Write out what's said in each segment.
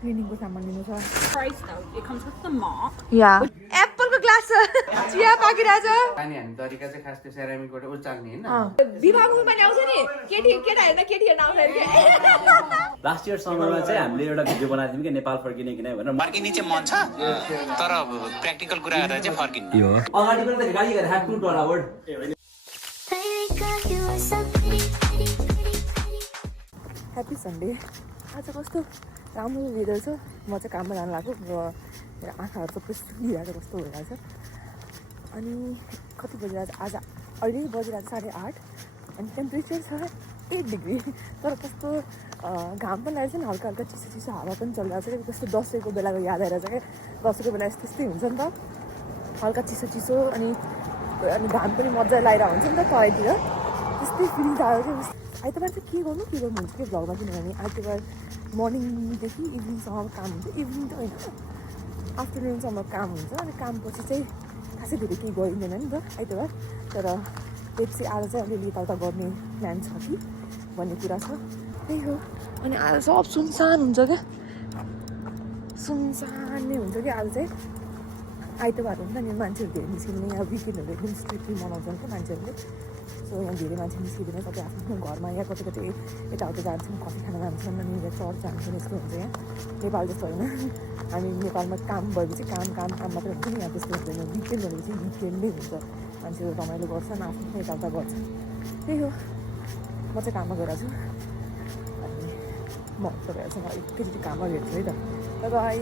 क्लिनिङको सामान लिनु छ Price though, it comes with the mop. या एप्पलको ग्लास छ चिया पाकिरहेछ पानी हाल्ने तरिका चाहिँ खास त्यो सेरामिकबाट उचाल्ने हैन विवाहमा पनि आउँछ नि केटी हेर्न आउँछ अरे लास्ट इयर समरमा चाहिँ हामीले एउटा भिडियो बनाएको थियौँ कि नेपाल फर्किने कि नै भनेर फर्किने चाहिँ मन छ तर प्र्याक्टिकल कुरा गर्दा चाहिँ फर्किने यो अगाडि पनि त गाडी गरेर ह्याभ टु डल आवर्ड ह्याप्पी सन्डे आज कस्तो राम्रो वेदर छ म चाहिँ काममा जानु लाग्यो र मेरो आँखाहरू सबै सुकिरहेको कस्तो भइरहेछ अनि कति बजिरहेको आज अहिले बजिरहेको 8:30 अनि टेम्परेचर छ 8 डिग्री तर कस्तो घाम पनि लागेको छ नि हल्का हल्का चिसो चिसो हावा पनि चलिरहेको छ कस्तो दसैँको बेलाको याद आइरहेछ क्या दसैँको बेला त्यस्तै हुन्छ नि त हल्का चिसो चिसो अनि घाम पनि मजाले लगाएर हुन्छ नि त तलतिर त्यस्तै फिलिङ आएको थियो आइतबार चाहिँ के गर्नु हुन्छ कि भ्लगमा किनभने आइतबार मर्निङदेखि इभिनिङसम्म काम हुन्छ इभिनिङ त होइन आफ्टरनुनसम्म काम हुन्छ अनि कामपछि चाहिँ खासै धेरै केही गरिँदैन नि त आइतबार तर त्यसपछि आज चाहिँ अलिअलि यताउता गर्ने प्लान छ कि भन्ने कुरा छ त्यही हो अनि आज सब सुनसान हुन्छ क्या सुनसान नै हुन्छ कि आज चाहिँ आइतबार हुन्छ नि मान्छेहरू धेरै निस्किने यहाँ विकेन्डहरू एकदम स्ट्रिक्टली मनाउँछन् क्या मान्छेहरूले सो यहाँ धेरै मान्छे निस्किँदैन सबै आफ्नो घरमा यहाँ कति कति यताउता जान्छन् कफी खान जान्छन् अनि यहाँ चर्च जान्छन् यस्तो हुन्छ यहाँ नेपाल जस्तो होइन हामी नेपालमा काम भएपछि काम मात्रै हुन्छ नि यहाँ त्यस्तो हुँदैन विकेन्ड भनेपछि विकेन्डै हुन्छ मान्छेहरू रमाइलो गर्छन् आफ्नो यताउता गर्छन् त्यही हो म चाहिँ काममा गएर छु अनि म तपाईँहरूसँग एकैचोटि काममा भेट्छु है त बाई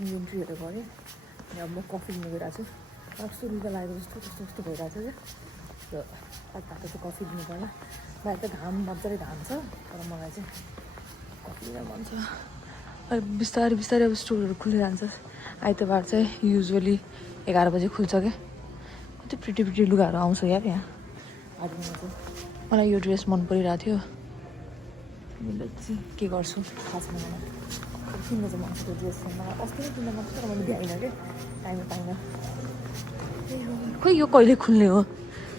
इन्भेन्ट्रीहरू गरेँ अनि अब म कफी लिनु गइरहेको छु कस्तो लुगा लागेको जस्तो कस्तो भइरहेको छ क्या त्यो तातो चाहिँ कफी लिनु पर्ला बाहिर त घाम मजाले घाम छ तर मलाई चाहिँ कफी लिन मन छ अहिले बिस्तारै बिस्तारै अब स्टोरहरू खुलिरहन्छ आइतबार चाहिँ युजुअली 11 बजे खुल्छ क्या कति प्रिटी लुगाहरू आउँछ यार यहाँ आजमा चाहिँ मलाई यो ड्रेस मन परिरहेको थियो के गर्छु थाहा छैन मलाई किन्न चाहिँ मन छ त्यो ड्रेस मलाई अस्ति नै किन्न मन छ तर मैले भ्याइनँ क्या टाइम पाइनँ खोइ यो कहिले खुल्ने हो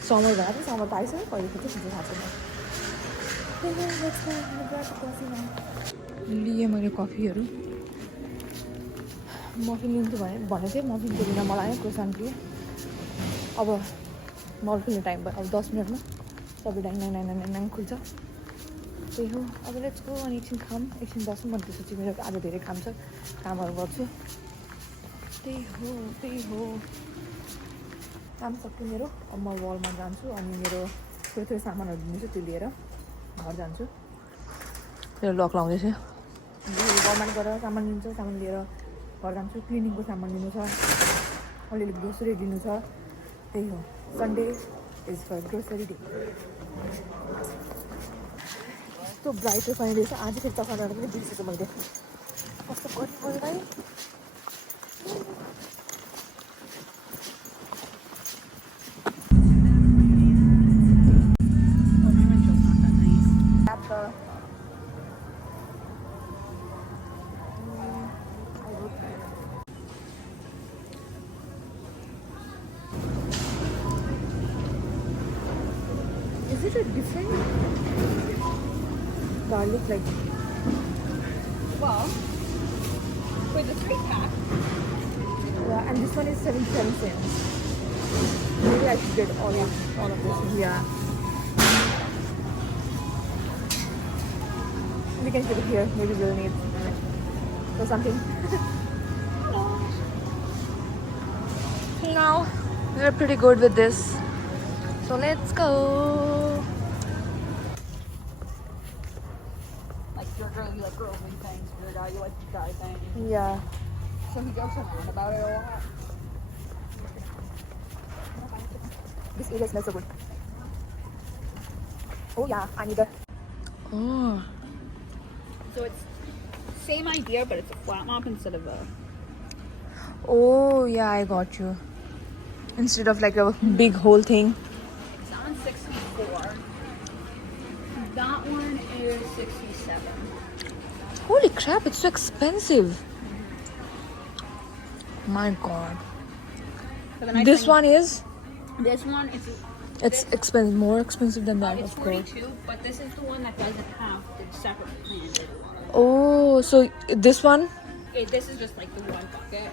समर भएर पनि समर त आइसक्यो कहिले खुल्छ थाहा छैन लिएँ मैले कफीहरू मफिन लिन्छु भनेको थिएँ मफिनको बिना मलाई आयो क्रोसान के अब मल खुल्ने टाइम भयो अब 10 मिनटमा सबै टाइम 9 खुल्छ त्यही हो अब लेट्स गो अनि एकछिन खाऊँ एकछिन बसौँ भने त्यसपछि मेरो आज धेरै काम छ कामहरू गर्छु त्यही हो काम सक्यो मेरो अब म वलमा जान्छु अनि मेरो थोरै सामानहरू लिन्छु त्यो लिएर घर जान्छु मेरो लक लाउँदैछ वलमा गएर सामान लिन्छु सामान लिएर घर जान्छु क्लिनिङको सामान लिनु छ अलिअलि ग्रोसरी लिनु छ त्यही हो Sunday is for grocery day कस्तो ब्राइट सनी रहेछ आज फेरि चक्कर पनि बिर्सेको मैले कस्तो गरिरहेँ Is it a different garlic like? Well, for the 3-pack, Yeah, and this one is 77 cents. Maybe I should get all of this. Yeah. We can keep it here. Maybe we'll need for something. No, we're pretty good with this. So let's go. like your girl, you like girly things. Your guy, you like guy things. Yeah. So he jokes around about it a lot. This area smells so good. Oh yeah, I need a. Oh. So it's same idea, but it's a flat mop instead of a. Oh yeah, I got you. Instead of like a big whole thing. It's on 64. That one is 67. Holy crap, it's so expensive. My god. So the nice This thing- one is This one is It's expensive, more expensive than that, It's of course. 42, but this is the one that doesn't have the separate clean water. Oh, so this one? This is just like the one bucket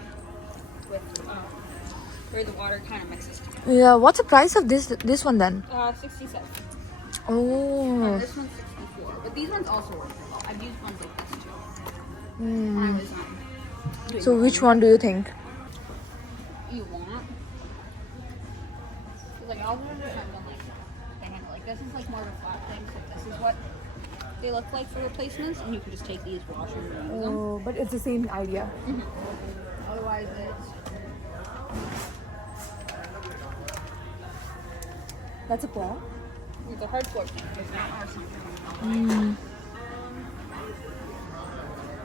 with where the water kind of mixes together. Yeah. What's the price of this one then? 67. Oh. This one's 64, but these ones also work really well. I've used ones like this too. Hmm. When I was doing So which one do you think? you want? 'Cause, like all of them depend on like the handle. Like this is like more of a flat thing, so this is what they look like for replacements, and you can just take these, wash them, and reuse them. Oh, but it's the same idea. Otherwise, it's That's a paw. the hardcore thing. It's not our something.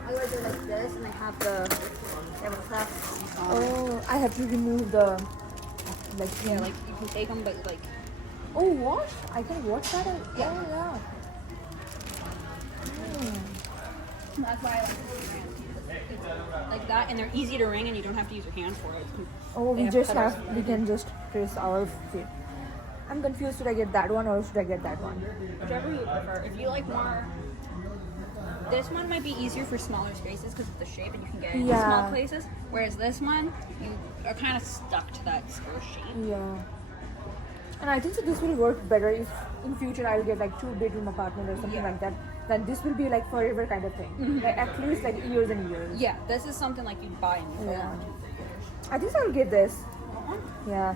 Otherwise, they're like this, and they have the craft. Oh, I have to remove the Yeah, like you can take them, but like Oh, wash? I can wash that. Yeah. Oh, yeah. that's why I like this brand. It's like that, and they're easy to wring, and you don't have to use your hands for it. Oh, They we just pedals. we can just trace our feet. I'm confused. Should I get that one or should I get that one? Whichever you prefer. If you like more, this one might be easier for smaller spaces because of the shape, and you can get it in Yeah. small places. Whereas this one, you are kind of stuck to that square shape. Yeah. And I think so this will work better if in future I'll get like 2-bedroom apartment or something Yeah. like that. Then this will be like forever kind of thing. Like at least like years and years. Yeah, this is something like you buy and you hold Yeah. on to for years. I think so I'll get this. Yeah.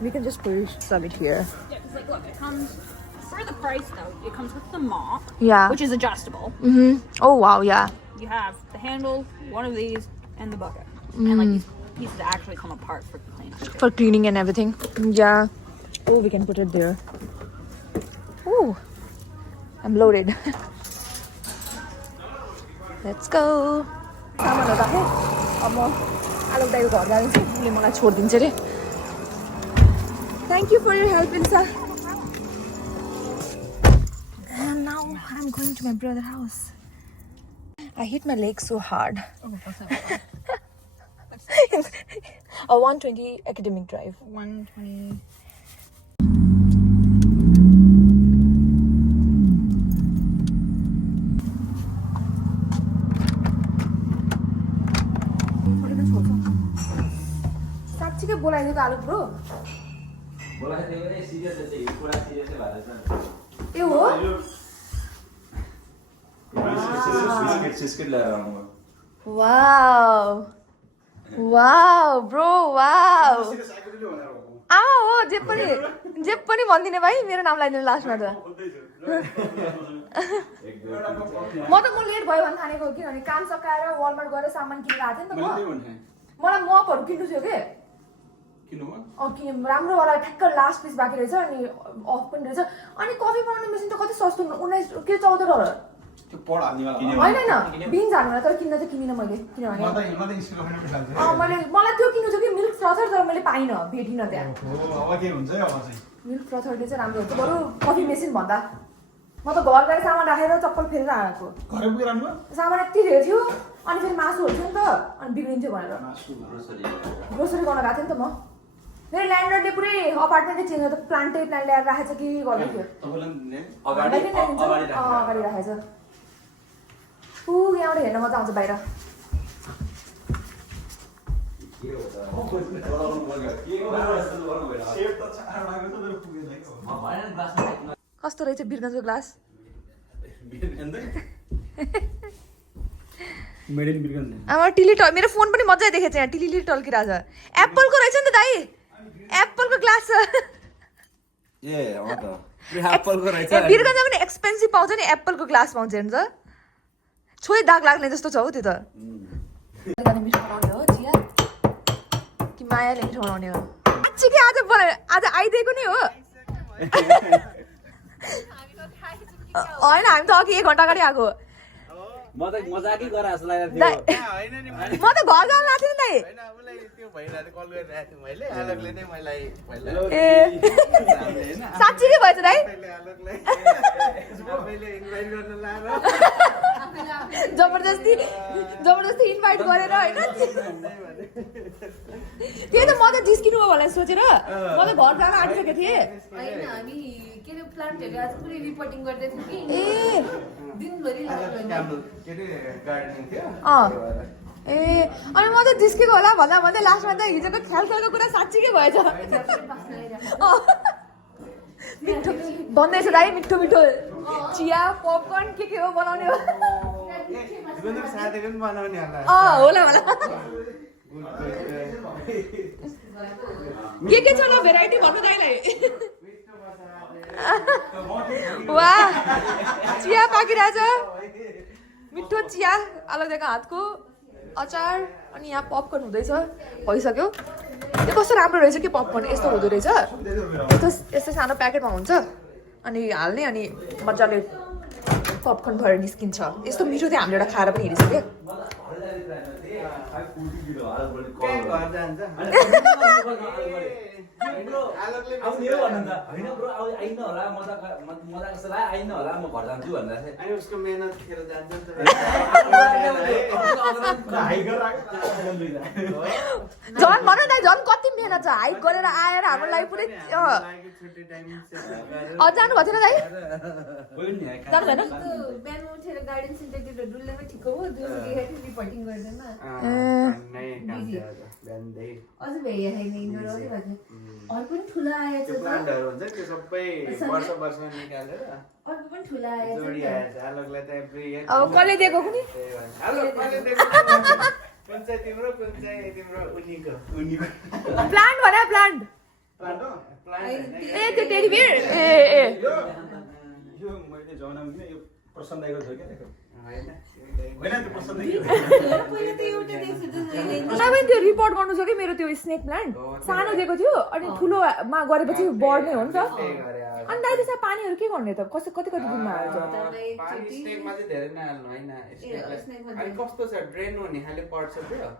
We can just put some it here. Yeah, because like look, it comes for the price though. It comes with the mop, Yeah. which is adjustable. Oh wow, yeah. You have the handle, one of these, and the bucket, and like these pieces actually come apart for cleanup. For cleaning and everything. Yeah. Oh, we can put it there. Oh, I'm loaded. Let's go. सामानहरू राखेँ अब म आलोक दाइको घर जान्छु उसले मलाई छोडिदिन्छ अरे Thank you for your help, Ilsa. And now I'm going to my brother's house. I hit my leg so hard. A 120 academic drive. 120. साँच्चीकै बोलाइदिएको आलु ब्रो बोलाइदिएको नि सिरियस चाहिँ पुरा सिरियसै भएर छ ए हो बिस्किट सिस्किट ल्याएर आउनु वाउ वाउ ब्रो वाउ हो जे पनि भनिदिने भाइ मेरो नाम लगाइदिनु लास्टमा त म त लेट भयो भने ठानेको हो किनभने काम सकाएर वालमार्ट गएर सामान किनेर आएको थिएँ नि त मलाई मपहरू किन्नु थियो के राम्रो वाला ठ्याक्क लास्ट पिस बाँकी रहेछ अनि अफ पनि रहेछ अनि कफी बनाउने मेसिन त कति सस्तो 19 के 14 डलर होइन बिन्स हाल्नु तर किन्न चाहिँ किनिनँ मैले किनभने मलाई त्यो किन्नु थियो कि मिल्क फ्रथर तर मैले पाइनँ भेटिनँ त्यहाँ मिल्क फ्रथरले चाहिँ राम्रो हुन्छ बरु कफी मेसिन भन्दा म त घर गएर सामान राखेर चप्पल फेरेर आएको सामान यति धेरै थियो अनि फेरि मासुहरू थियो नि त अनि बिग्रिन्थ्यो भनेर ग्रोसरी गर्न गएको थिएँ नि त म मेरो ल्यान्डलले पुरै अपार्टमेन्टै चेन्ज त प्लान्टै प्लान ल्याएर राखेछ कि गर्दै थियो अगाडि राखेछ यहाँबाट हेर्न मजा आउँछ बाहिर कस्तो रहेछ बिर्गन्जको ग्लास आमा टिली मेरो फोन पनि मजाले देखेछ यहाँ टिली टल्किरहेछ एप्पलको रहेछ नि त दाइ एप्पलको ग्लास छ बिर्गन्जमा पनि एक्सपेन्सिभ पाउँछ नि एप्पलको ग्लास पाउँछ हेर्नु त छोइ दाग लाग्ने जस्तो छ हौ त्यो त मिठो बनाउने हो चिया कि मायाले मिठो बनाउने हो साँच्चीकै आज आइदिएको नै हो होइन हामी त अघि 1 घन्टा अगाडि आएको म त मजाकै गरे जस्तो लागेको म त घर जान लाग्थेँ नि दाइ ए साँच्चीकै भएछ दाइ जबरजस्ती इन्भाइट गरेर होइन त्यही त म त जिस्किनु भयो होला सोचेर म त घर जान आँटिसकेको थिएँ होइन हामी के अरे प्लान्टहरू आज पुरै रिपोर्टिङ गर्दै थियौँ कि ए दिनभरि लाग्यो के अरे गार्डनिङ थियो अँ ए अनि म त जिस्केको होला भन्दा भन्दै लास्टमा त हिजोको ख्यालको कुरा साँच्चीकै भएछ अँ। मिठो भन्दैछ दाइ मिठो मिठो चिया पपकर्न के हो बनाउने हो जीवनको साथीले पनि बनाउने होला अँ होला होला के छ ल भेराइटी भन्नु दाइलाई वाह चिया पाकिरहेछ मिठो चिया अलग्गैको हातको अचार अनि यहाँ पपकर्न हुँदैछ भइसक्यो यो कस्तो राम्रो रहेछ कि पपकर्न यस्तो हुँदो रहेछ यस्तो सानो प्याकेटमा हुन्छ अनि हाल्ने अनि मजाले पपकर्न भएर निस्किन्छ यस्तो मिठो थियो हामीले एउटा खाएर पनि हेरिसक्यो कहाँ घर जान्छ अनि उसको मेहनत खेर जान्छ नि त झन् भन न झन् कति मेहनत छ हाइक गरेर आएर हाम्रो लागि पुरै छुट्टी टाइम जानु भएको थिएन दाइ जानु भएन बिहान उठेर गार्डन सेन्टरतिर डुल्नेमा ठिक्क हो दिउँसो रिपोर्टिङ गर्दैन अझ भ्याइ छैन इन्डोर आउने भएको अर्को पनि ठुलो आएछ त्यो प्लान्टहरू हुन्छ त्यो सबै वर्षमा निकालेर अर्को पनि ठुलो आएछ जोडी आएछ आलोकलाई त एभ्री इयर अब कसले दिएको कुनी हेलो कसले दिएको कुन चाहिँ तिम्रो कुन चाहिँ तिम्रो उनीको प्लान्ट भने प्लान्ट प्लान्ट हो प्लान्ट ए त्यो टेडी बियर ए ए यो मैले जनाउनु किन यो प्रसन्न दाइको थियो क्या होइन होइन त्यो प्रसन्न पहिला त एउटा देख्छु त मैले मलाई पनि त्यो रिपोर्ट गर्नु छ कि मेरो त्यो स्नेक प्लान्ट सानो दिएको थियो अनि ठुलोमा गरेपछि बढ्ने हो नि त अनि दाइ त्यसमा पानीहरू के गर्ने त कति कति दिनमा हाल्छ पानी स्नेकमा चाहिँ धेरै नहाल्नु होइन स्नेकलाई अनि कस्तो छ ड्रेन हुने खाले पर्छ त्यो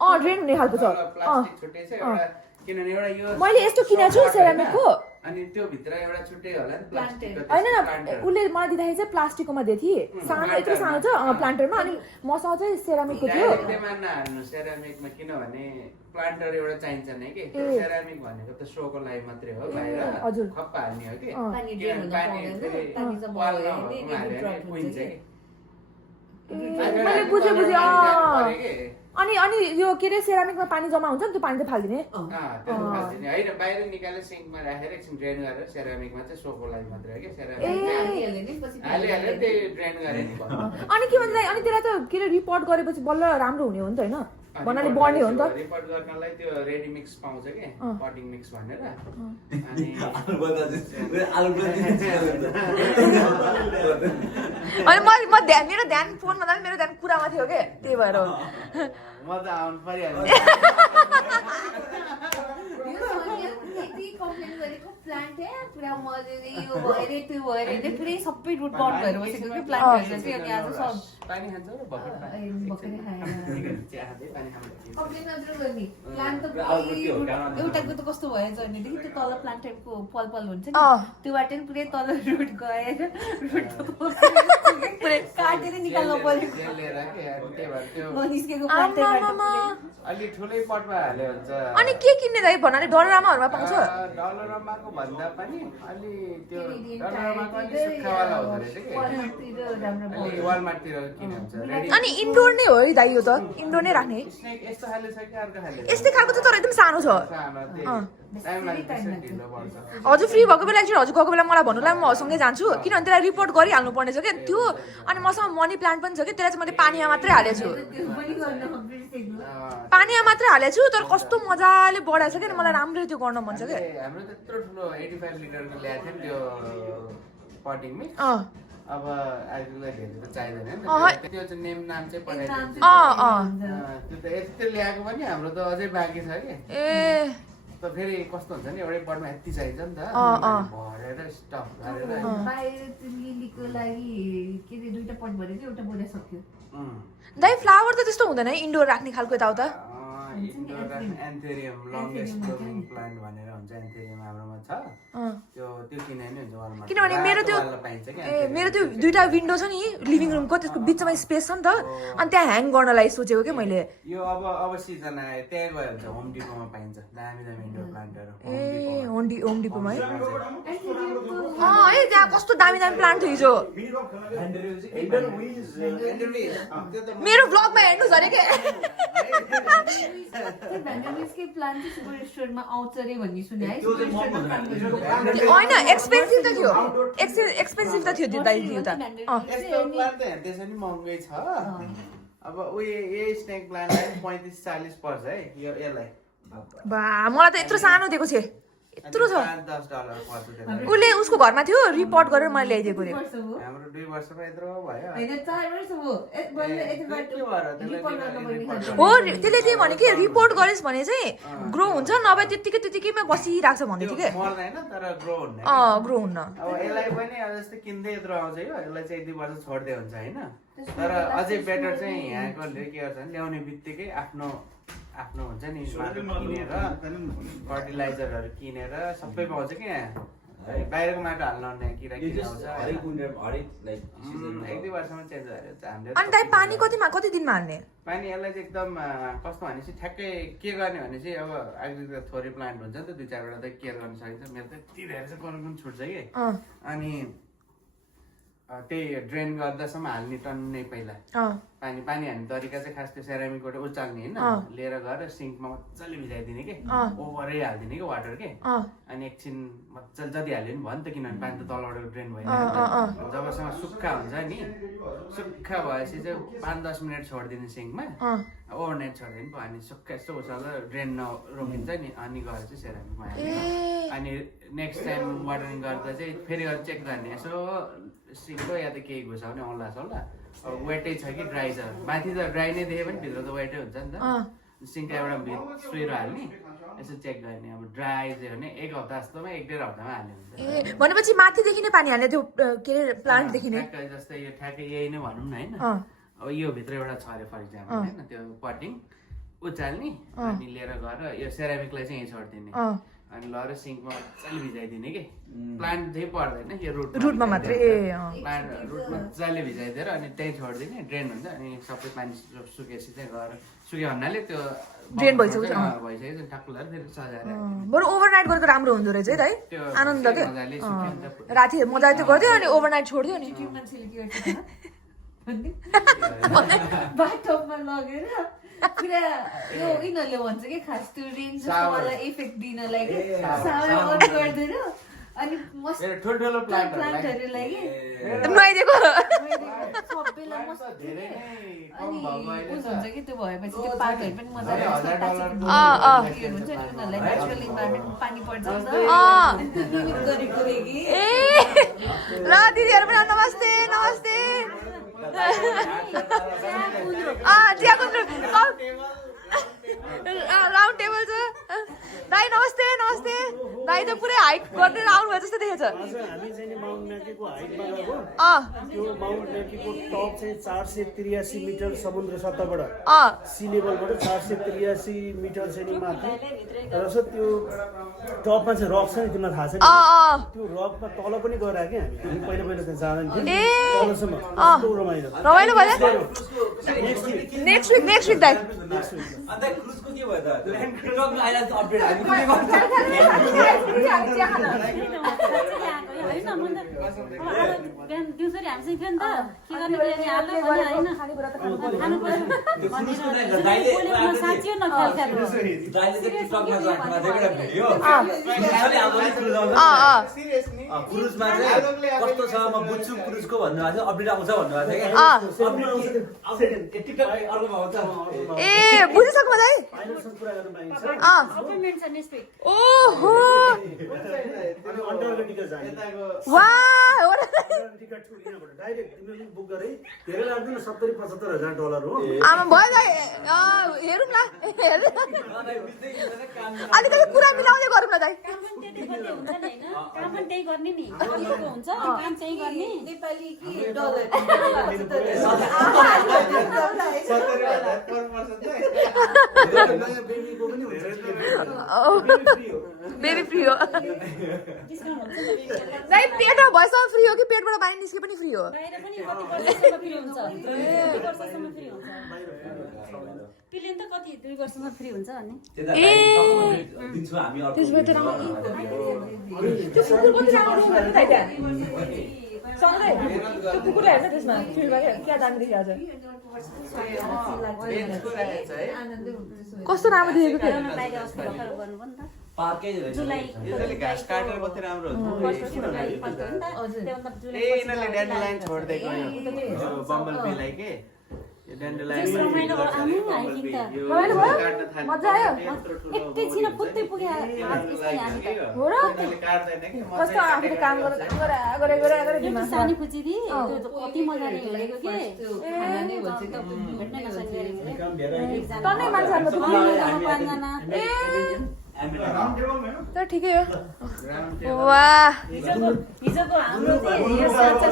अँ ड्रेन हुने खालको छ प्लास्टिक छुट्टै छ एउटा किनभने एउटा यो मैले यस्तो किनेको छु सेरामिकको अनि त्यो भित्र एउटा छुट्टै होला नि प्लास्टिकको होइन उसले मलाई दिँदाखेरि चाहिँ प्लास्टिकको दिएको थिएँ सानो यत्रो सानो छ प्लान्टरमा अनि मसँग चाहिँ सेरामिकको थियो डाइरेक्टमा नहाल्नु सेरामिकमा किनभने प्लान्टर एउटा चाहिन्छ नै कि सेरामिक भनेको त सोको लागि मात्रै हो बाहिर हजुर खप्पा हाल्ने हो कि पानी ड्रेन हुन पाउँदैन पानी जम्मा भयो भने मैले बुझेँ अनि अनि यो के अरे सेरामिकमा पानी जम्मा हुन्छ नि त्यो पानी चाहिँ फालिदिने होइन बाहिर निकालेर सिङ्कमा राखेर एकछिन ड्रेन गरेर सेरामिकमा चाहिँ सोको लागि मात्रै हो कि सेरामिक हालिहालेर त्यही ड्रेन गरेर नि अनि के भन्छ अनि त्यसलाई त के अरे रिपोर्ट गरेपछि बल्ल राम्रो हुने हो नि त होइन भन्नाले बढ्ने हो नि त रिपोर्ट गर्नलाई त्यो रेडी मिक्स पाउँछ कि पटिङ मिक्स भनेर अनि म ध्यान मेरो ध्यान फोनमा जाँदा मेरो ध्यान कुरामा थियो के त्यही भएर म त आउनु परिहाल्छ कम्प्लेन गरेको प्लान्ट पुरा मजाले यो भएर त्यो भएर पुरै सबै रुट बन्द भएर बसेको कि प्लान्टहरू चाहिँ अनि आज सब पानी खान्छ र भर्खर भर्खरै खाएर चिया खाँदै पानी खानु कम्प्लेन मात्र गर्ने प्लान्ट त एउटाको त कस्तो भएछ भनेदेखि त्यो तल प्लान्टहरूको पल हुन्छ नि त्योबाट नि पुरै तल रुट गएर पुरै काटेर निकाल्नु पर्यो लिएर के अनि त्यही भएर त्यो निस्केको प्लान्टबाट अलि ठुलै पटमा हाल्यो हुन्छ अनि के किन्ने दाइ भन्नाले डलरामाहरूमा पाउँछ डलरमाको भन्दा पनि अलि त्यो डलरमाको अलि सुक्खावाला हुँदो रहेछ कि अलि वालमार्टतिर किने हुन्छ रेडी अनि इन्डोर नै हो है दाइ यो त इन्डोर नै राख्ने स्नेक यस्तो खाले छ कि अर्को खाले यस्तै खालको चाहिँ तर एकदम सानो छ सानो त्यही टाइम लाग्छ ढिलो पर्छ हजुर फ्री भएको बेला एकचोटि हजुर गएको बेला मलाई भन्नुलाई म सँगै जान्छु किनभने त्यसलाई रिपोर्ट गरिहाल्नु पर्ने छ क्या त्यो अनि मसँग मनी प्लान्ट पनि छ कि त्यसलाई चाहिँ मैले पानीमा मात्रै हालेको छु पानीमा मात्रै हालेको छु तर कस्तो मजाले बढाएको छ कि मलाई राम्ररी त्यो गर्न मन छ क्या हाम्रो त्यत्रो ठुलो 85 लिटरको ल्याएको थियो नि त्यो पटिङ मिक्स अब आइजलाई धेरै त चाहिँदैन नि त्यो चाहिँ नेम नाम चाहिँ पठाइदिन्छ त्यो त यति ल्याएको पनि हाम्रो त अझै बाँकी छ कि ए त फेरि कस्तो हुन्छ नि एउटै पटमा यति चाहिन्छ नि त भरेर स्टफ गरेर बाहिर लिलीको लागि के अरे दुईटा पट भरेको एउटा बोरा सक्यो दाइ फ्लावर त त्यस्तो हुँदैन है इन्डोर राख्ने खालको यताउता एउटा एन्थेरियम लङ्गेस्ट ग्रोइङ प्लान्ट भनेर हुन्छ एन्थेरियम हाम्रोमा छ त्यो किने नि हुन्छ वालमार्ट किनभने मेरो त्यो पाइन्छ कि मेरो त्यो दुईटा विन्डो छ नि लिभिङ रुमको त्यसको बिचमा स्पेस छ नि त अनि त्यहाँ ह्याङ गर्नलाई सोचेको के मैले यो अब सिजन आयो त्यहाँ गयो भने चाहिँ होम डिपोमा पाइन्छ दामी दामी इन्डोर प्लान्टहरू होम डिपोमा है है त्यहाँ कस्तो दामी दामी प्लान्ट थियो हिजो मेरो ब्लगमा हेर्नुहोस् अरे के भ्यान्डरबिल्सकै प्लान चाहिँ सुपर रेस्टुरेन्टमा आउँछ अरे भन्ने सुने है होइन एक्सपेन्सिभ त थियो एक्सपेन्सिभ त थियो त्यो दाइ त्यो त यस्तो प्लान्ट त हेर्दैछ नि महँगै छ अब यही स्नेक प्लान्टलाई 35-40 पर्छ है यसलाई बा मलाई त यत्रो सानो दिएको छ यत्रो छ $10 पर्छ त्यसलाई उसले उसको घरमा थियो रिपोर्ट गरेर मैले ल्याइदिएको रे हाम्रो 2 वर्षमा यत्रो भयो होइन 4 वर्ष भयो हो त्यसले त्यही भने कि रिपोर्ट गरेस् भने चाहिँ ग्रो हुन्छ नभए त्यतिकैमा बसिरहेको छ भन्दै थियो कि मर्दैन तर ग्रो हुन्न ग्रो हुन्न अब यसलाई पनि अब जस्तै किन्दै यत्रो आउँछ यो यसलाई चाहिँ 1-2 वर्ष छोड्दै हुन्छ होइन तर अझै बेटर चाहिँ यहाँकोले के गर्छ भने ल्याउने बित्तिकै आफ्नो हुन्छ नि किनेर फर्टिलाइजरहरू किनेर सबै पाउँछ कि यहाँ बाहिरको माटो हाल्नु पर्ने किरा आउँछ 1-2 वर्षमा चेन्ज भएर हामीले अनि दाइ पानी कति दिनमा हाल्ने पानी यसलाई चाहिँ एकदम कस्तो भनेपछि ठ्याक्कै के गर्ने भने चाहिँ अब अहिले थोरै प्लान्ट हुन्छ नि त 2-4 वटा त केयर गर्न सकिन्छ मेरो त यति धेरै चाहिँ कराउनु पनि छुट्छ कि अनि त्यही ड्रेन गर्दासम्म हाल्ने टन्नै पहिला पानी हाल्ने तरिका चाहिँ खास त्यो सेरामिकबाट उचाल्ने होइन लिएर गएर सिङ्कमा मजाले भिजाइदिने कि ओभरै हालिदिने कि वाटर के अनि एकछिन मजाले जति हाल्यो नि भयो नि त किनभने पानी त तलबाट ड्रेन भइरहेको जबसम्म सुक्खा हुन्छ नि सुक्खा भएपछि चाहिँ 5-10 मिनट छोडिदिने सिङ्कमा ओभरनाइट छोडिदिनु भयो अनि सुक्खा यस्तो उचालेर ड्रेन रोकिन्छ नि अनि गएर चाहिँ सेरामिकमा हाल्ने अनि नेक्स्ट टाइम वाटरिङ गर्दा चाहिँ फेरि गएर चेक गर्ने यसो सिङ्को या त केही घुसाउने औँला सौला अब वेटै छ कि ड्राई छ माथि त ड्राई नै देखे पनि भित्र त वेटै हुन्छ नि त सिङ्का एउटा सुइरो हाल्ने यसो चेक गर्ने अब ड्राई चाहिँ भने 1 हप्ता जस्तोमा 1-1.5 हप्तामा हाल्ने हुन्छ भनेपछि माथिदेखि नै पानी हाल्ने त्यो के अरे प्लान्टदेखि नै जस्तै यो ठ्याक्कै यही नै भनौँ न होइन अब यो भित्र एउटा छ अरे फर इक्जाम्पल होइन त्यो पटिङ उचाल्ने अनि लिएर गएर यो सेरामिकलाई चाहिँ यहीँ छोडिदिने अनि लगेर सिङ्कमा मजाले भिजाइदिने कि प्लान्ट चाहिँ पर्दैन यो रुटमा मात्रै प्लान्ट रुटमा मजाले भिजाइदिएर अनि त्यहीँ छोडिदिने ड्रेन हुन्छ अनि सबै पानी सुकेपछि चाहिँ गएर सुक्यो भन्नाले त्यो ड्रेन भइसक्यो ठ्याक्क लगाएर फेरि सजाएर बरु ओभरनाइट गरेको राम्रो हुँदो रहेछ है दाइ आनन्द के मजाले सुक्यो नि त राति मजाले त्यो गर्थ्यो अनि ओभरनाइट छोड्दियो नि मान्छेले के गर्छ बाटोमा लगेर पुरा यो यिनीहरूले भन्छ कि खास त्यो रेन्ज वाला इफेक्ट दिनलाई कि सावर अन गरिदिएर अनि मस्त ठुल्ठुलो प्लान्टहरूलाई कि नुहाइदिएको सबैलाई मस्त धेरै नै कम अनि भएको अहिले उस हुन्छ कि त्यो भएपछि त्यो पातहरू पनि मजाले हुन्छ नि उनीहरूलाई नेचुरल इन्भाइरोमेन्ट पानी पर्छ नि त गरेको कि ए ल दिदीहरू पनि नमस्ते नमस्ते चिया गुन्द्रुक राउन्ड टेबल छ दाइ नमस्ते नमस्ते दाइ त पुरै हाइट गरेर आउनुभयो जस्तो देखेछ हामी चाहिँ नि माउन्ट म्याकीको हाइटमा गएको त्यो माउन्ट म्याकीको टप चाहिँ 483 मिटर समुद्र सतहबाट सी लेभलबाट 483 मिटर चाहिँ नि माथि र त्यो टपमा चाहिँ रक छ नि तिमीलाई थाहा छ नि त्यो रकमा तल पनि गएर कि हामी पहिला त्यहाँ जाँदैन थियो तलसम्म कस्तो रमाइलो भयो नेक्स्ट विक दाइ अन्त क्रुजको के भयो त ट्रकमा आइला त अपडेट हामी कुनै दिउँसरी हामीसँग थियो नि त के गर्ने बिहानी हाल्नु भने होइन खानु पर्यो साँच्चै नखाल दाइले चाहिँ ट्रकमा जाँदा एउटा भिडियो क्रुजमा चाहिँ कस्तो छ म बुझ्छु क्रुजको भन्नुभएको थियो अपडेट आउँछ भन्नुभएको थियो क्या अर्कोमा आउँछ ए बुझिसक्नु दाइ अपॉइन्टमेन्ट छ नेक्स्ट विक ओहो अन्डरको टिकट जाने वाह टिकट डाइरेक्ट तिमीले बुक गरे धेरै लाग्दैन $70-75 हो आमा भयो दाइ हेरौँ न अलिकति कुरा मिलाउँदै गरौँ न दाइ काम पनि त्यही गर्ने नि काम पनि त्यही गर्ने नि हुन्छ काम त्यही गर्ने नेपाली कि डलर बेबीको बेबी फ्री हो दाइ पेटमा भएसम्म फ्री हो कि पेटबाट बाहिर निस्के पनि फ्री हो बाहिर पनि कति वर्षसम्म फ्री हुन्छ 2 वर्षसम्म फ्री हुन्छ पिलियन त कति 2 वर्षसम्म फ्री हुन्छ अनि दिन्छु हामी अर्को त्यसो भए त राम्रो त्यो कुकुर कति राम्रो हो दाइ त्यहाँ सँगै त्यो कुकुर हेर्छ त्यसमा फिल्डमा क्या दामी देखिरहेको छ कस्तो राम्रो देखेको थियो बाहिर अस्ति भर्खर गर्नुभयो नि त पार्कै जुलाई घाँस काटेर मात्रै राम्रो यिनीहरूले ड्यान्डलाइन छोड्दै गयो बम्बल बीलाई के रमाइलो आउनु हाइकिङ त मजा आयो एकैछिन फुत्तै पुग्यो आज यस्तै हामी त हो र कस्तो आफूले काम गरे दिमाग सानी खुचिदी त्यो कति मजाले हिँडेको के भेट्नै नसक्ने तनै मान्छेहरुको त पाँचजना तर ठिकै हो वाह हिजोको हाम्रो चाहिँ यो साँच्चै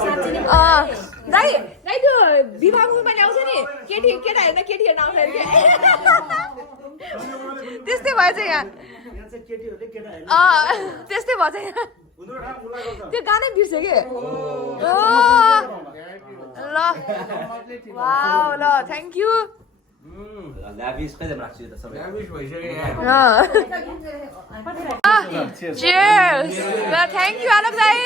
नै दाइ त्यो विवाह मुभीमा नि आउँछ नि केटा हेर्न केटी हेर्न आउँछ अरे त्यस्तै भएछ यहाँ त्यस्तै भएछ यहाँ त्यो गानै बिर्से के ल वाउ ल थ्याङ्क यू ल्याभिस कहिले राख्छु त सबै Cheers! Well, thank you, Alok Bhai.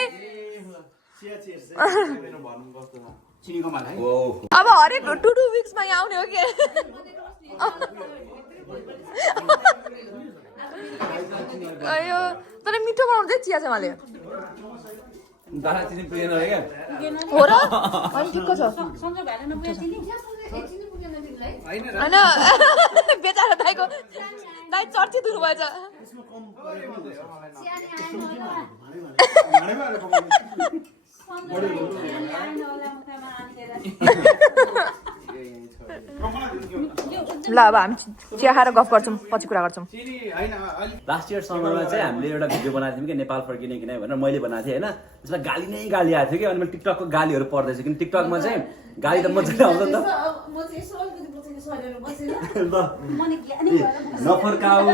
अब हरेक 2 weeks मा यहाँ आउने हो कि अयो तर मिठो बनाउँदै चिया चाहिँ मैले दाना चिनी पुगेन रे क्या हो र अनि ठिक्क छ सँगै भएर नपुग्यो चिनी हैन बेचारा दाइको दाइ चर्चित हुनुभएछ ल अब हामी चिया खाएर गफ गर्छौँ पछि कुरा गर्छौँ लास्ट इयर समरमा चाहिँ हामीले एउटा भिडियो बनाएको थियौँ कि नेपाल फर्किने कि नै भनेर मैले बनाएको थिएँ होइन त्यसमा गाली नै गाली आएको थियो कि अनि मैले टिकटकको गालीहरू पढ्दैछु किन टिकटकमा चाहिँ गाली त मजाले आउँछ नि त नफर्काऊ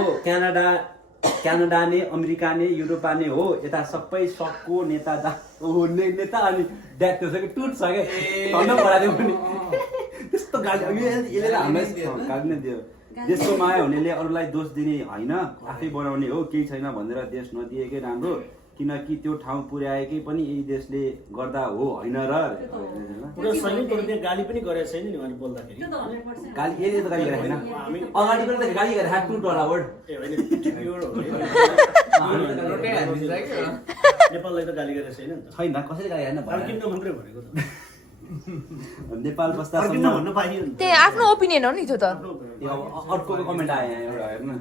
क्यानाडा ने अमेरिका ने युरोपा ने हो यता सबै सबको नेता नेता अनि ड्याक त्यो छ कि टुट छ क्या धन्न पढाइदियो पनि त्यस्तो गाली यसले हामीलाई गाली नै दियो देशको माया हुनेले अरूलाई दोष दिने होइन आफै बनाउने हो केही छैन भनेर देश नदिएकै राम्रो किनकि त्यो ठाउँ पुर्याएकै पनि यही देशले गर्दा हो होइन र गाली पनि गरेको छैन नि उहाँले बोल्दाखेरि गाली यसले त गाली गरेको छैन अगाडि पनि त गाली गरेको ह्याड टु डलर वर्ड नेपाललाई त गाली गरेको छैन नि त छैन कसैले गाली गरेन फर्किन्न मात्रै भनेको त नेपाल बस्दा भन्न पाइयो नि त्यही आफ्नो ओपिनियन हो नि त्यो त अर्को कमेन्ट आयो यहाँ एउटा हेर्नु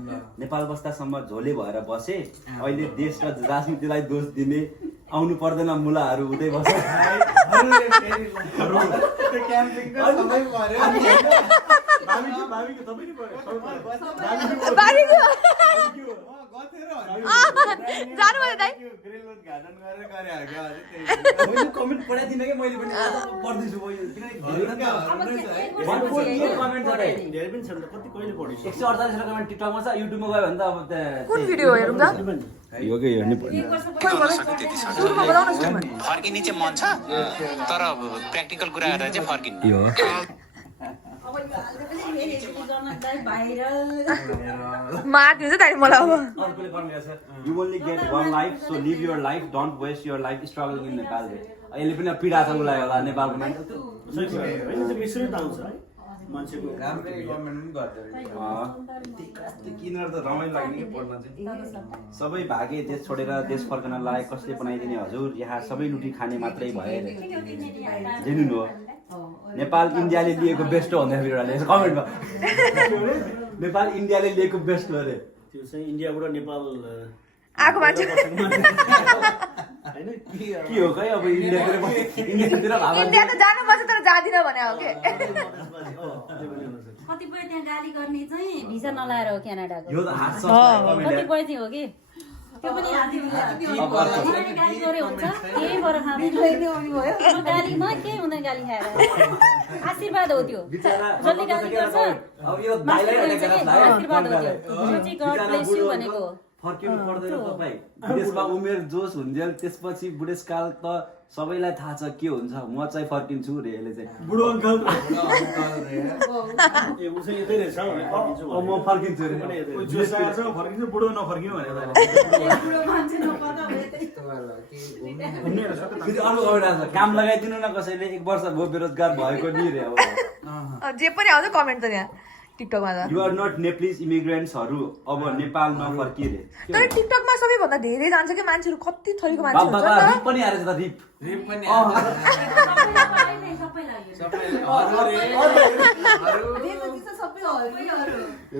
नेपाल बस्दासम्म झोले भएर बसे अहिले देश र राजनीतिलाई दोष दिने आउनु पर्दैन मुलाहरू हुँदै बस्छ जानुभयो दाइ कमेन्ट पढाइदिन कि मैले पनि पढ्दैछु धेरै पनि छ नि त कति कहिले पढिस 148 कमेन्ट टिकटकमा छ युट्युबमा गयो भने त अब कुन भिडियो हेरौँ त यो के हेर्नु पर्ने सुरुमा बताउन सुरुमा फर्किने चाहिँ मन छ तर प्र्याक्टिकल कुरा गर्दा चाहिँ फर्किने यो मार्दिन्छ दाइ मलाई अब अर्कोले भन्नुहुन्छ you only get one life so live your life don't waste your life struggle in Nepal यसले पनि पीडा छ उसलाई होला नेपालको मान्छे मिश्रै त आउँछ है मान्छेको सबै भागे देश छोडेर देश फर्कन लायक कसले बनाइदिने हजुर यहाँ सबै लुटी खाने मात्रै भए जेन्युन हो नेपाल इन्डियाले लिएको बेस्ट हो भन्दाखेरि एउटा कमेन्टमा नेपाल इन्डियाले लिएको बेस्ट हो अरे त्यो चाहिँ इन्डियाबाट नेपाल आएको मान्छे के हो खै अब इन्डियातिर इन्डिया त जानु मन छ तर जाँदिन भने हो के कतिपय त्यहाँ गाली गर्ने चाहिँ भिजा नलाएर हो क्यानाडाको यो त हात कतिपय चाहिँ हो कि त्यो पनि गाली गरे हुन्छ त्यही भएर गालीमा के हुँदैन गाली खाएर आशीर्वाद हो त्यो जसले गाली गर्छ आशीर्वाद हो त्यो गड ब्लेस यु भनेको फर्किनु पर्दैन तपाईँ विदेशमा उमेर जोस हुन्जेल त्यसपछि बुढेसकाल त सबैलाई थाहा छ के हुन्छ म चाहिँ फर्किन्छु रे यसले चाहिँ बुढो अङ्कल अङ्कल रे ए उ चाहिँ यतै रहेछ भने फर्किन्छु म फर्किन्छु रे जोस आएछ फर्किन्छु बुढो नफर्किनु भनेर बुढो मान्छे नपत्ता भयो त्यही फेरि अर्को कमेन्ट आउँछ काम लगाइदिनु न कसैले 1 वर्ष भयो बेरोजगार भएको नि रे अब जे पनि आउँछ कमेन्ट त यहाँ टिकटकमा त यु आर नट नेप्लिज इमिग्रेन्ट्सहरू अब नेपाल नफर्किरे तर टिकटकमा सबैभन्दा धेरै जान्छ कि मान्छेहरू कति थरीको मान्छे हुन्छ बाबा नि रिप पनि आएर त रिप रिप पनि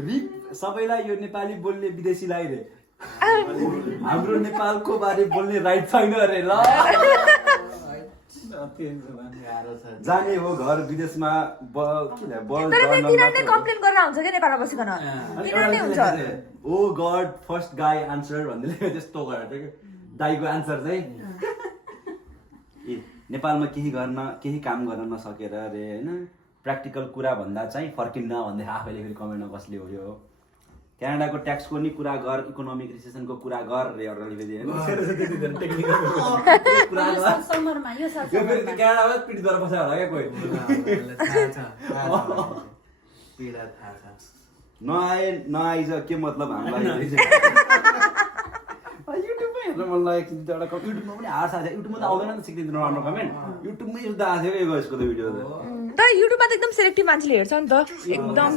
रिप सबैलाई यो नेपाली बोल्ने विदेशीलाई रे हाम्रो नेपालको बारे बोल्ने राइट छैन अरे ल जाने हो घर विदेशमा तर तिनीहरूले कम्प्लेन गरेर आउँछ क्या नेपालमा बसिकन तिनीहरूले हुन्छ ओ गड फर्स्ट गाई आन्सर भन्दै त्यस्तो गरेर दाईको आन्सर चाहिँ ए नेपालमा केही काम गर्न नसकेर रे होइन प्र्याक्टिकल कुरा भन्दा चाहिँ फर्किन्न भन्दै आफैले फेरि कमेन्टमा कसले हो यो क्यानाडाको ट्याक्सको नि कुरा गर इकोनोमिक रिसेसनको कुरा गर रे अरूले फेरि समरमा यो साल यो फेरि क्यानाडामा पिटी गरेर बस्यो होला क्या कोही पीडा थाहा छ नआइज के मतलब हामीलाई युट्युबमै हेर्न मन लागेको एउटा युट्युबमा पनि हार साथ युट्युबमा त आउँदैन नि सिक्दिनु राम्रो कमेन्ट युट्युबमै सुधा आएको थियो यसको त भिडियो त तर युट्युबमा त एकदम सेलेक्टिभ मान्छेले हेर्छ नि त एकदम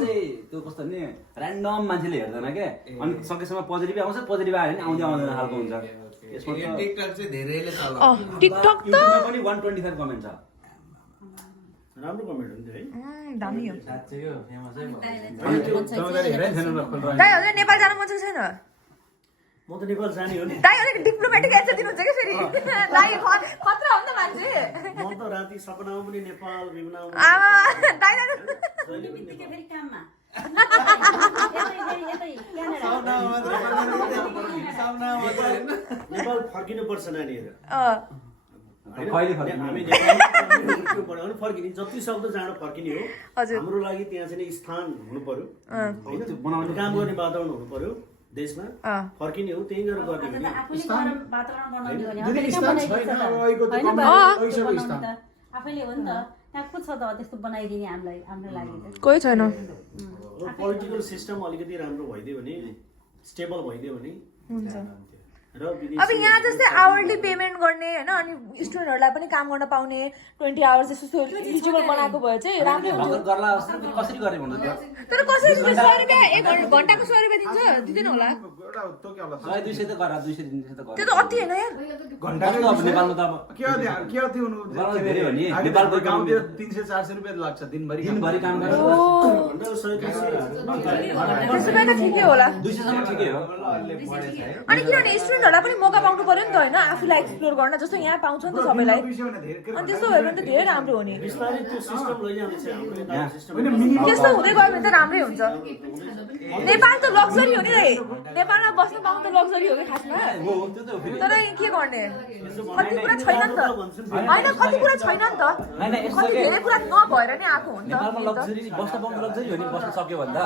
त्यो कस्तो नि ऱ्यान्डम मान्छेले हेर्दैन क्या अनि सकेसम्म पोजिटिभ आउँछ पोजिटिभ आयो भने आउँदै आउँदैन खालको हुन्छ यसमा यो टिकटक चाहिँ धेरैले चलाउँछ टिकटक त युट्युबमा पनि 125 कमेन्ट छ राम्रो कमेन्ट हो नि है दामी हो साँच्चै हो फेमसै दाइ हजुर नेपाल जानु मन छ कि छैन म त नेपाल जाने हो नि दाइ अलिक डिप्लोमेटिक एन्सर दिनुहुन्छ कि फेरि दाइ खतरा हो नि त मान्छे म त राति सपनामा पनि नेपाल विमानमा आमा दाइ दाइ बित्तिकै फेरि काममा नेपाल फर्किनु पर्छ नानीहरू कहिले फर्किने? हामी नेपाल फर्किने जति सक्दो चाँडो फर्किने हो हजुर। हाम्रो लागि त्यहाँ चाहिँ स्थान हुनु पर्यो बनाउने काम गर्ने वातावरण हुनु पर्यो देशमा फर्किने हो त्यही गरेर गर्ने हो नि। आफूले गएर वातावरण बनाउने हो भने दिदी, आफूले स्थान कहाँ छैन, बनाइदिन्छ अब त? अहिलेको होइन त बनाउने त आफैले हो नि त त्यहाँ को छ त त्यस्तो बनाइदिने हामीलाई हाम्रो लागि त कोही छैन पोलिटिकल सिस्टम अलिकति राम्रो भइदियो भने स्टेबल भइदियो भने र विदेशी अब यहाँ जस्तै आवरली पेमेन्ट गर्ने होइन अनि स्टुडेन्टहरूलाई पनि काम गर्न पाउने 20 आवर्स जस्तो इलिजिबल बनाएको भए चाहिँ राम्रै हुन्थ्यो गर्ला जस्तो कसरी गर्ने भन्नु त्यो तर कसरी 100 रुपियाँ एक घन्टाको 100 रुपियाँ दिन्छ दिँदैन होला 100 200 त गर 200 300 त गर त्यो त अति होइन यार कस्तो अब नेपालमा त अब के अति हुनु नेपालमा धेरै हो नि नेपालको गाउँतिर 300-400 रुपियाँ लाग्छ दिनभरि दिनभरि काम गर्छ भन्दा 100 त्यसो भए त ठिकै होला 200 सम्म ठिकै हो अनि किनभने स्टुडेन्टहरूलाई पनि मौका पाउनु पर्यो नि त होइन आफूलाई एक्सप्लोर गर्न जस्तो यहाँ पाउँछ नि त सबैलाई अनि त्यस्तो भयो भने त धेरै राम्रो हो नि बिस्तारै त्यो सिस्टम लैजाने चाहिँ हाम्रो नेपाली सिस्टम त्यस्तो हुँदै गयो भने त राम्रै हुन्छ नेपाल त लग्जरी हो नि दाइ नेपालमा बस्न पाउनु त लग्जरी हो कि खासमा हो त्यो त हो फेरि तर के गर्ने कति कुरा छैन नि त होइन कति कुरा छैन नि त हैन यस्तो कति के धेरै कुरा नभएर नि आएको हो नि नेपालमा त लग्जरी बस्न पाउनु लग्जरी हो नि बस्न सक्यो भन्दा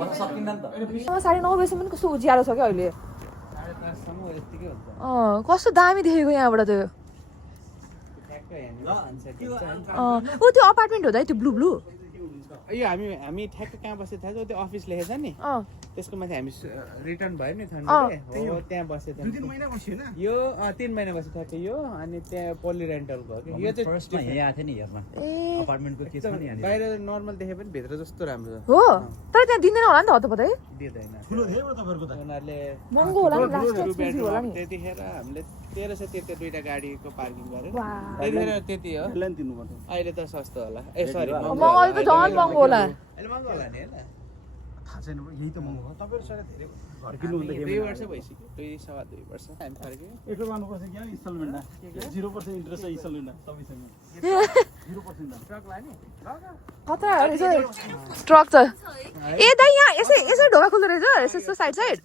बस्न सकिन्न नि त 9:30 बजीसम्म कस्तो उज्यालो छ क्या अहिले कस्तो दामी देखेको यहाँबाट त ऊ त्यो अपार्टमेन्ट हो त है त्यो ब्लू यो हामी ठ्याक्क कहाँ बसेको थाहा छ त्यो अफिस लेखेछ नि त्यसको माथि हामी रिटर्न भयो नि थन्डे हो त्यहाँ बसेको थियो 2-3 महिना बस्यो हैन यो 3 महिना बसेको ठ्याक्क यो अनि त्यहाँ पोली रेन्टलको हो कि यो चाहिँ फर्स्टमा यहाँ आथे नि हेर्न अपार्टमेन्टको के छ नि यहाँ बाहिर नर्मल देखे पनि भित्र जस्तो राम्रो छ हो तर त्यहाँ दिँदैन होला नि त हतपतै दिँदैन ठुलो थियो तपाईहरुको त उनीहरूले महँगो होला नि लास्ट टु एक्सपेन्सिभ होला नि त्यतिखेर हामीले 1300 तिर्थे दुईटा गाडीको पार्किङ गरेर वाह। त्यतिखेर त्यति हो लाइन दिनु पर्छ अहिले त सस्तो होला ए सरी महँगो त झन् महँगो होला अहिले महँगो होला नि होइन थाहा छैन यही त महँगो हो तपाईँहरु सबै धेरै फर्किनु भन्दा 2 वर्ष भइसक्यो 2 वर्ष हामी फर्क्यौँ यसो गर्नुपर्छ क्या इन्स्टलमेन्टमा 0% इन्ट्रेस्ट छ इन्स्टलमेन्टमा सबैसँग 0% ट्रक लाने खतरा रहेछ ट्रक त ए दाइ यहाँ यसै यसै ढोका खुल्दो रहेछ यसो साइड साइड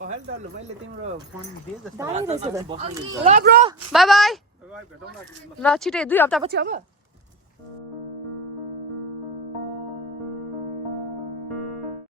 पहल डल्लो मैले तिम्रो फोन दिए जस्तो दामी रहेछ त ल ब्रो बाई बाई ल छिटै 2 हप्तापछि अब